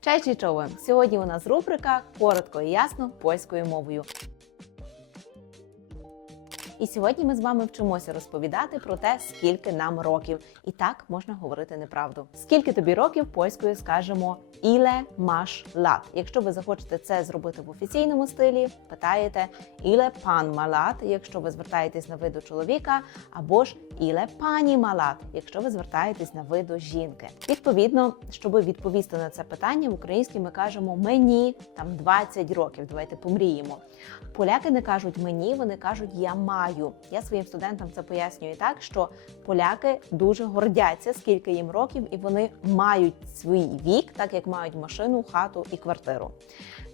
Cześć czołem! Сьогодні у нас рубрика коротко і ясно польською мовою. І сьогодні ми з вами вчимося розповідати про те, скільки нам років. І так можна говорити неправду. Скільки тобі років польською скажемо іле маш лат. Якщо ви захочете це зробити в офіційному стилі, питаєте іле пан малат, якщо ви звертаєтесь на ви до чоловіка, або ж іле пані малат, якщо ви звертаєтесь на ви до жінки. Відповідно, щоб відповісти на це питання, в українській ми кажемо мені там 20 років. Давайте помріємо. Поляки не кажуть мені, вони кажуть я маю. Я своїм студентам це пояснюю так, що поляки дуже гордяться, скільки їм років, і вони мають свій вік, так як мають машину, хату і квартиру.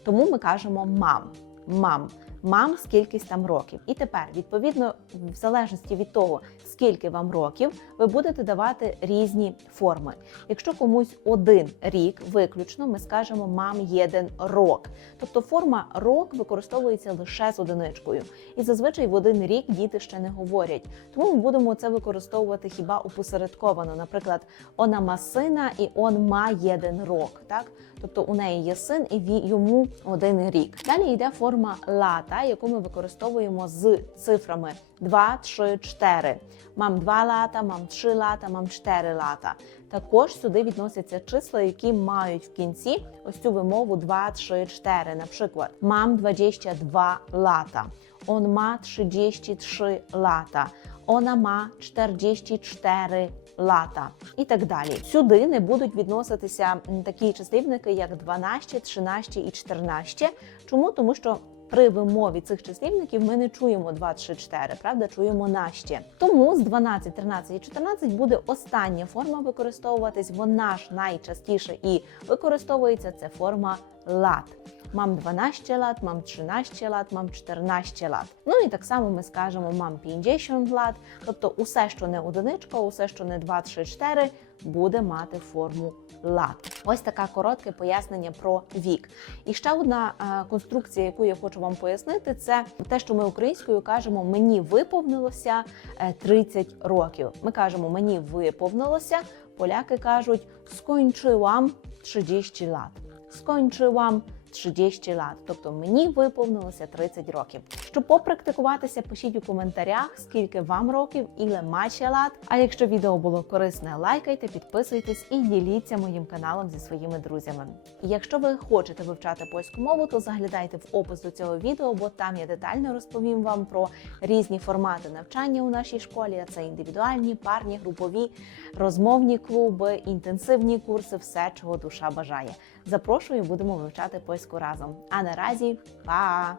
Тому ми кажемо мам. Мам, мам скількись там років. І тепер, відповідно, в залежності від того, скільки вам років, ви будете давати різні форми. Якщо комусь один рік виключно, ми скажемо мам єден рок. Тобто форма рок використовується лише з одиничкою. І зазвичай в один рік діти ще не говорять. Тому ми будемо це використовувати хіба опосередковано. Наприклад, она ма сина і он ма єден рок. Так? Тобто у неї є син і йому один рік. Далі йде форма лата, яку ми використовуємо з цифрами 2, 3, 4. Мам 2 лата, мам 3 лата, мам 4 лата. Також сюди відносяться числа, які мають в кінці ось цю вимову 2, 3, 4. Наприклад, мам 22 лата, он ма 33 лата, она ма 44 лата і так далі. Сюди не будуть відноситися такі числівники, як 12, 13 і 14. Чому? Тому що при вимові цих числівників ми не чуємо 2, 3, 4, правда, чуємо наші. Тому з 12, 13 і 14 буде остання форма використовуватись. Вона ж найчастіше і використовується це форма лат. Мам 12 лат, мам 13 лат, мам 14 лат. Ну і так само ми скажемо мам 50 лат. Тобто усе, що не одиничка, усе, що не 2, 3, 4, буде мати форму лат. Ось таке коротке пояснення про вік. І ще одна е, конструкція, яку я хочу вам пояснити, це те, що ми українською кажемо мені виповнилося е, 30 років. Ми кажемо мені виповнилося. Поляки кажуть скончилам 30 лат. skończyłam 30 лат, тобто мені виповнилося 30 років. Щоб попрактикуватися, пишіть у коментарях, скільки вам років іле маче лат. А якщо відео було корисне, лайкайте, підписуйтесь і діліться моїм каналом зі своїми друзями. І якщо ви хочете вивчати польську мову, то заглядайте в опис до цього відео, бо там я детально розповім вам про різні формати навчання у нашій школі. Це індивідуальні, парні, групові, розмовні клуби, інтенсивні курси, все, чого душа бажає. Запрошую, будемо вивчати польську разом. А наразі па!